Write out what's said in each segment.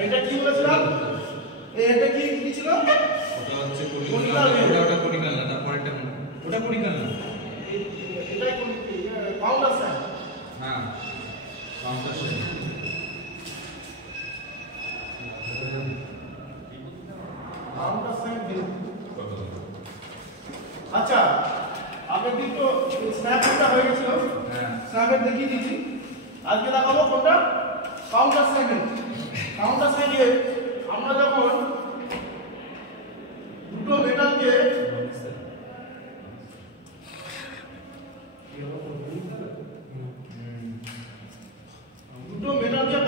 এটা কি বলেছিলাম? এটা কি ছিল? ওটা হচ্ছে কনিক্যাল, ওটা কনিক্যাল না, তারপরেরটা ওটা কনিক্যাল না, এটাই কাউন্টার সাইন। হ্যাঁ কাউন্টার সাইন। কাউন্টার সাইন বিল। আচ্ছা আগের দিন তো স্ন্যাপটা হয়ে গেছিল, হ্যাঁ স্ন্যাপের দেখিয়ে দিয়েছি। আজকে দেখাবো কোনটা? Counter sign. কাউন্টার সাইনে আমরা যখন দুটো মেটালকে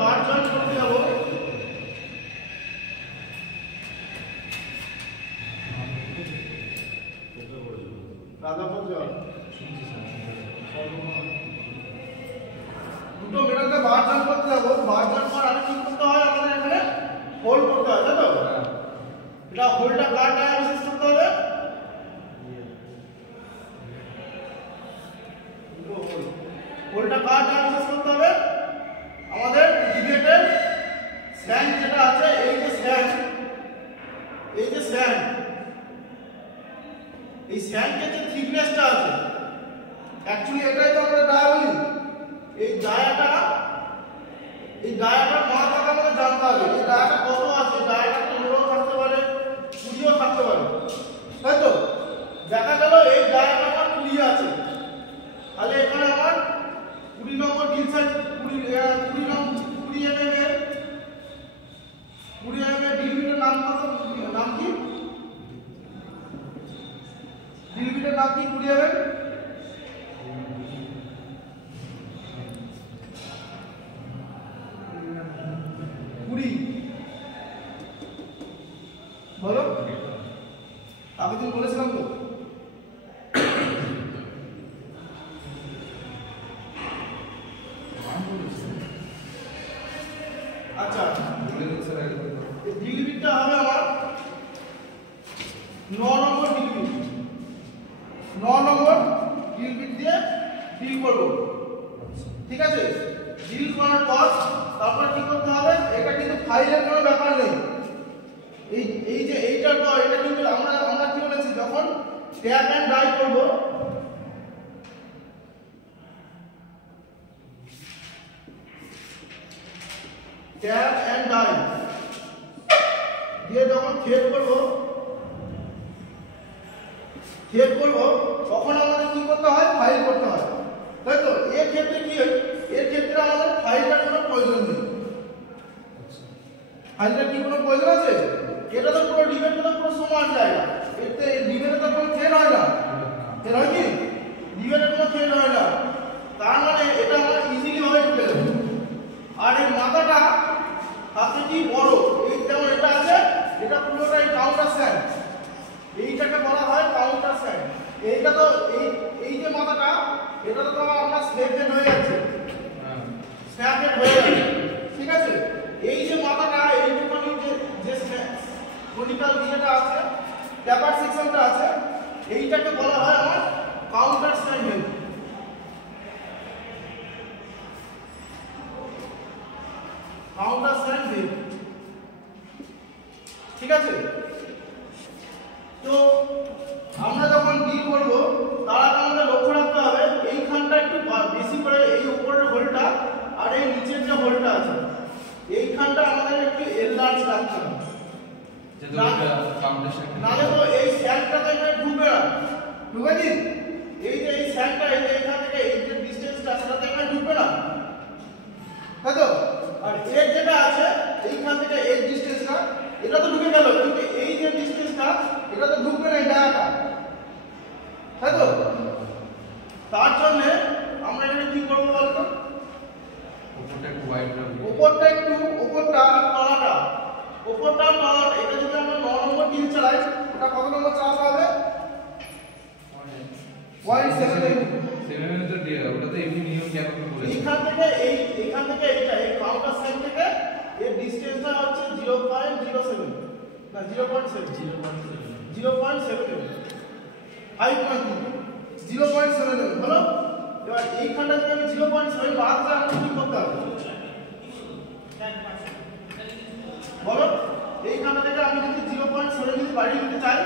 বার জয়েন করতে যাব, দুটো মেটালকে বার জয়েন করতে যাব। বার জয়েন করার আগে কি করতে হয়? আমাদের এখানে হোল্ড করতে হয়, তাই তো? এটা হোল্ডটা কার ডায়াগনোসিস করতে হবে? হোল্ডটা কার ডায়াগনোসিস করতে হবে? আমাদের ডিবেটের স্ল্যাং যেটা আছে, এই যে স্ল্যাং, এই যে স্ল্যাং, এই স্ল্যাংের যে থিকনেসটা আছে, অ্যাকচুয়ালি এটাই তো আমরা ডায়া বলি। এই ডায়াটার মাত্রা আমাদের জানতে হবে। এই ডায়াটা কত আছে? ডায়াটা 15 থাকতে পারে, 20ও থাকতে পারে, তাই তো? দেখা গেল এই ডায়াটা আমার 20 আছে, তাহলে এখানে আমার 20 নম্বর ডিল সাইজ, 20 mm এর ডিল বিটের নাম কত? নাম কি? ডিল বিটের নাম কি? 20 mm 20 বলো, আগের দিন বলেছিলাম তো। আচ্ছা ডিল বিটটা হবে আমার 9 নম্বর ডিল বিট। 9 নম্বর ডিল বিট দিয়ে ডিল করব, ঠিক আছে? ডিল করার পর তারপর কি করতে হবে? এটা কিন্তু ফাইলের কোনো ব্যাপার নেই। এই যে এইটার পর এটা কিন্তু আমরা কি বলেছি, যখন ট্যাপ এন্ড ডাই করব, ট্যাপ এন্ড ডাই দিয়ে যখন থ্রেড করব, তখন আমাদের কি করতে হয়? ফাইল করতে হয়, তাই তো? এর ক্ষেত্রে কি হয়? এর ক্ষেত্রে আমাদের ফাইলটার কোনো প্রয়োজন নেই। ফাইলটার কি কোনো প্রয়োজন আছে? এটা তো পুরো ডিবেট তো পুরো সমান জায়গা, এতে ডিবেটে তো কোনো থ্রেড হয় না। থ্রেড হয় কি? ডিবেটে কোনো থ্রেড হয় না, তার মানে এটা আমরা ইজিলি ভাবে ঢুকে যাবে। আর এই মাথাটা হাতে কি বড়, এই যেমন এটা আছে, এটা পুরোটাই কাউন্টার সাইন, এইটাকে বলা হয় কাউন্টার সাইন। এইটা তো এই যে মাথাটা, এটা তো আমরা স্ন্যাপহেড হয়ে যাচ্ছে, স্ন্যাপহেড হয়ে যাচ্ছে, ঠিক আছে? এই যে মাথাটা, এইটুখানি যে কনিক্যাল দিকটা আছে, ট্যাপার সেকশনটা আছে, এইটাকে বলা হয় আমার counter sign head. Counter sign head, ঠিক আছে? তো আমরা যখন ডিল করব, তার আগে আমাদের লক্ষ্য রাখতে হবে এইখানটা একটু বেশি করে, এই উপরের হোলটা আর এই নিচের যে হোলটা আছে, এইখানটা আমাদের একটু এনলার্জ রাখতে হবে, নাহলে তো এই স্যাংটা তো এখানে ঢুকবে না। ঢুকেছি? এই যে এই স্যাংটা, এই যে এখান থেকে এই যে ডিসটেন্সটা, সেটা তো এখানে ঢুকবে না, তাই তো? আর এর যেটা আছে এইখান থেকে এই ডিসটেন্সটা, এটা তো ঢুকে গেল, কিন্তু এই যে ডিসটেন্সটা, এটা তো ঢুকবে না, এই ডায়াটা, তাই তো? তার জন্য আমরা এখানে কি করব বলতো? উপরটা একটু ওয়াইড রাখবো, উপরটা আর তলাটা, উপরটা আর তলাটা, এটা যদি আমরা 9 নম্বর ডিল চালাই, ওটা কত নম্বর চালাতে হবে? 7 তো দিয়ে ওটা তো এমনি নিয়ম কি আপনি বলেছেন। এইখান থেকে এইটা, এই কাউন্টার সাইন থেকে এর ডিসটেন্সটা হচ্ছে 0.07 না 0.7 0.7 হলো। এবার এইখানটা থেকে আমি 0.7 বাদ দিয়ে আমাকে কি করতে হবে? এখানে থেকে আমি যদি 0.7 যদি বাড়িয়ে দিতে চাই